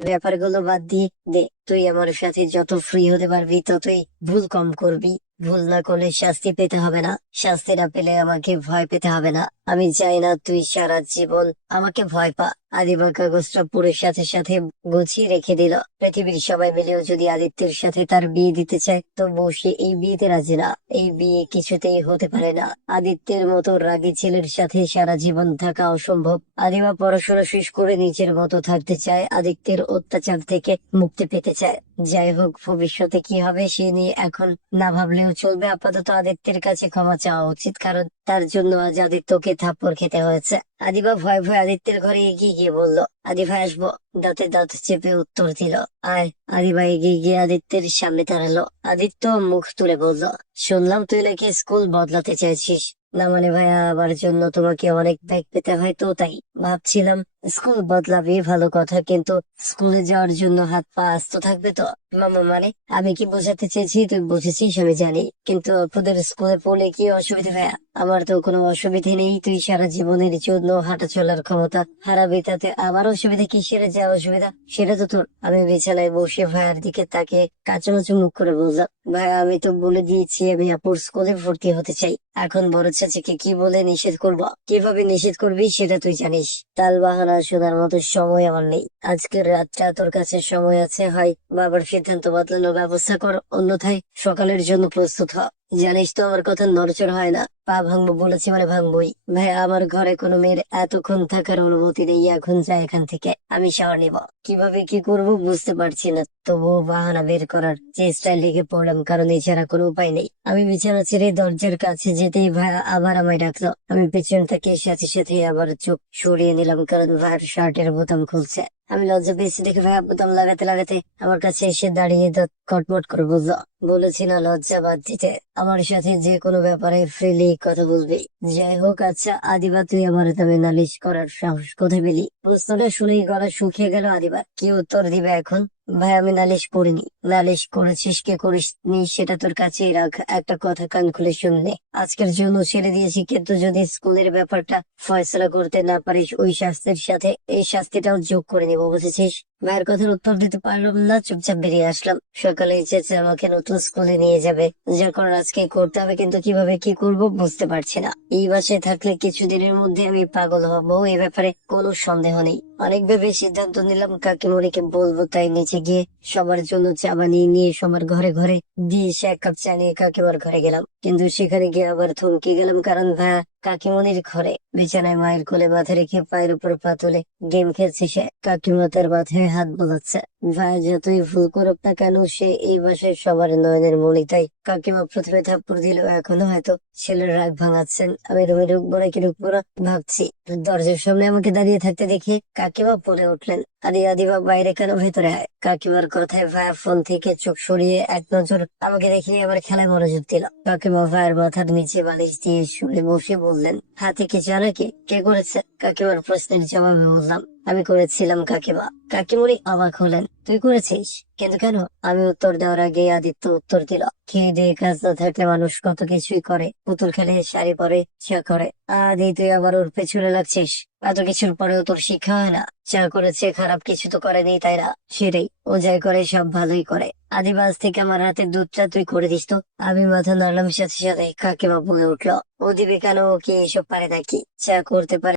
ব্যাপারগুলো বাদ দিয়ে দে, তুই আমার সাথে যত ফ্রি হতে পারবি ততই ভুল কম করবি। ভুল না করলে শাস্তি পেতে হবে না, শাস্তি না পেলে আমাকে ভয় পেতে হবে না। আমি চাই না তুই সারা জীবন আমাকে ভয় পা। আদিবা কাগজটা পুরের সাথে সাথে গুছিয়ে রেখে দিল। পৃথিবীর সবাই মিলেও যদি আদিত্যের সাথে তার বিয়ে দিতে চায়, তবুও সে এই বিয়েতে রাজি না। এই বিয়ে কিছুতেই হতে পারে না। আদিত্যের মতো রাগী ছেলের সাথে সারা জীবন থাকা অসম্ভব। আদিবা পড়াশোনা শেষ করে নিজের মতো থাকতে চায়, আদিত্যের অত্যাচার থেকে মুক্তি পেতে চায়। যাই হোক, ভবিষ্যতে কি হবে সে নিয়ে এখন না ভাবলেও চলবে। আপাতত আদিত্যের কাছে ক্ষমা চাওয়া উচিত, কারণ তার জন্য আজ আদিত্যকে থাপ্পড় খেতে হয়েছে। আদিবা ভয় ভয় আদিত্যের ঘরে এগিয়ে গিয়ে বলল, আদি ভাই আসবো। দাঁতে দাঁত চেপে উত্তর দিল, আয়। আদিবা এগিয়ে গিয়ে আদিত্যের সামনে দাঁড়ালো। আদিত্য মুখ তুলে বলল, শুনলাম তুই নাকি স্কুল বদলাতে চাইছিস। না মানে ভাইয়া, আমার জন্য তোমাকে অনেক ব্যাগ পেতে হয়, তো তাই ভাবছিলাম স্কুল বদলাবি ভালো কথা, কিন্তু স্কুলে যাওয়ার জন্য হাত পা আস্ত থাকবে তো। মামা মানে আমি কি বোঝাতে চেয়েছি তুই বুঝেছিস আমি জানি, কিন্তু তোদের স্কুলে পড়লে কি অসুবিধা ভাইয়া? আমার তো কোনো অসুবিধে নেই, তুই সারা জীবনের জন্য হাঁটা চলার ক্ষমতা হারাবি, তাতে আমার অসুবিধা কি? সেটা যা অসুবিধা সেটা তো তোর। আমি বিছানায় বসে ভাইয়ার দিকে তাকে কাচুমাচু মুখ করে বললাম, ভাইয়া আমি তো বলে দিয়েছি আমি আপুর স্কুলে ভর্তি হতে চাই। এখন বড় চাচিকে কি বলে নিষেধ করব? কিভাবে নিষেধ করবি সেটা তুই জানিস। তাল বাহানা শোনার মতো সময় আমার নেই। আজকের রাতটা তোর কাছে সময় আছে, হয় বাবার সিদ্ধান্ত বদলানোর ব্যবস্থা কর, অন্যথায় সকালের জন্য প্রস্তুত হ। জানিস তো আমার কথা নড়চড় হয় না। পা ভাঙবো বলেছি মানে ভাঙবই। ভাই আমার ঘরে কোনো মেয়ের এতক্ষণ থাকার অনুমতি নেই, এখন যাই এখান থেকে, আমি শাওয়ার নিব। কিভাবে কি করব বুঝতে পারছি না, তবুও বাহানা বের করার চেষ্টায় লেগে পড়লাম, কারণ এছাড়া কোনো উপায় নেই। আমি বিছানা ছেড়ে দরজার কাছে যেতেই ভাইয়া আবার আমায় ডাকলো। আমি পেছন থেকে সাথে সাথে আবার চোখ সরিয়ে নিলাম, কারণ ভাইয়ার শার্টের বোতাম খুলছে। আমি লজ্জা পেয়েছি দেখে ভাইয়া বোতাম লাগাতে লাগাতে আমার কাছে এসে দাঁড়িয়ে দাঁত কটমট করে বলল, বলেছি না লজ্জা বাদ দিতে, আমার সাথে যে কোনো ব্যাপারে ফ্রিলি কথা বলবি। যাই হোক, আচ্ছা আদিবা, তুই আমার নামে নালিশ করার সাহস কোথায় পেলি? প্রশ্নটা শুনেই গলা শুকিয়ে গেল আদিবা। কি উত্তর দিবে এখন? ভাই আমি নালিশ করিনি। নালিশ করেছিস কে করিসনি সেটা তোর কাছেই রাখ। একটা কথা কান খুলে শুনলে, আজকের জন্য ছেড়ে দিয়েছি, কিন্তু যদি স্কুলের ব্যাপারটা ফয়সলা করতে না পারিস, ওই শাস্তির সাথে এই শাস্তিটাও যোগ করে নিবো, বুঝেছিস? ভাইয়ের কথার উত্তর দিতে পারলাম না, চুপচাপ বেরিয়ে আসলাম। সকালে চেঁচে আমাকে নতুন স্কুলে নিয়ে যাবে, যা করার আজকে করতে হবে, কিন্তু কিভাবে কি করব বুঝতে পারছি না। এই বাসায় থাকলে কিছুদিনের মধ্যে আমি পাগল হব, এ ব্যাপারে কোনো সন্দেহ নেই। অনেক ভেবে সিদ্ধান্ত নিলাম কাকিমণিকে বলবো, তাই নিচে গিয়ে সবার জন্য চা বানিয়ে নিয়ে সবার ঘরে ঘরে দিয়ে সে এক কাপ চা নিয়ে কাকিমার ঘরে গেলাম। কিন্তু সেখানে গিয়ে আবার থমকে গেলাম, কারণ ভাইয়া কাকিমণির ঘরে বিছানায় মায়ের কোলে মাথা রেখে পায়ের উপর পা তুলে গেম খেলছে সে। কাকিমা তার মাথায় হাত বোলাচ্ছে। ভাইয়া যতই ভুল করুক না কেন, সে এই বাসায় সবার নয়নের মণি, তাই কাকিমা প্রথমে থাপ্পড় দিল, এখনো হয়তো ছেলের রাগ ভাঙাচ্ছেন। আমি রুমে ঢুকবো না কি ঢুকবো না ভাবছি। দরজার সামনে আমাকে দাঁড়িয়ে থাকতে দেখে কাকিমা বলে উঠলেন, আরে আদিবা বাইরে কেন, ভেতরে আয়। কাকিমার কথায় ভাইয়া ফোন থেকে চোখ সরিয়ে এক নজর আমাকে দেখে আবার খেলায় মনোযোগ দিল। কাকিমা ভাইয়ের মাথার নিচে বালিশ দিয়ে শুয়ে বসে বললেন, হাতে কিছু নাকি? কে করেছে? কাকিমার প্রশ্নের জবাবে বললাম, আমি করেছিলাম কাকিমা। কাকিমুনি অবাক হলেন, তুই করেছিস? কিন্তু কেন? আমি উত্তর দেওয়ার আগে আদিত্য উত্তর দিল, খেয়ে দিয়ে কাজ না থাকলে মানুষ কত কিছুই করে, পুতুল খেলে, শাড়ি পরে, চা করে। আদি তুই আবার ওর পেছনে লাগছিস? এত কিছুর পরেও তোর শিক্ষা হয় না? যা করেছে খারাপ কিছু তো করেনি, তাই না? সেটাই, ও যাই করে সব ভালোই করে। আদিবাস থেকে আমার হাতের দুধটা তুই করে দিস তো। আমি মাথা নাড়লাম, সাথে সাথে কাকিমা বলে উঠলো, ও দিবে কেন? ও কি এসব পারে নাকি? চা করতে পারে?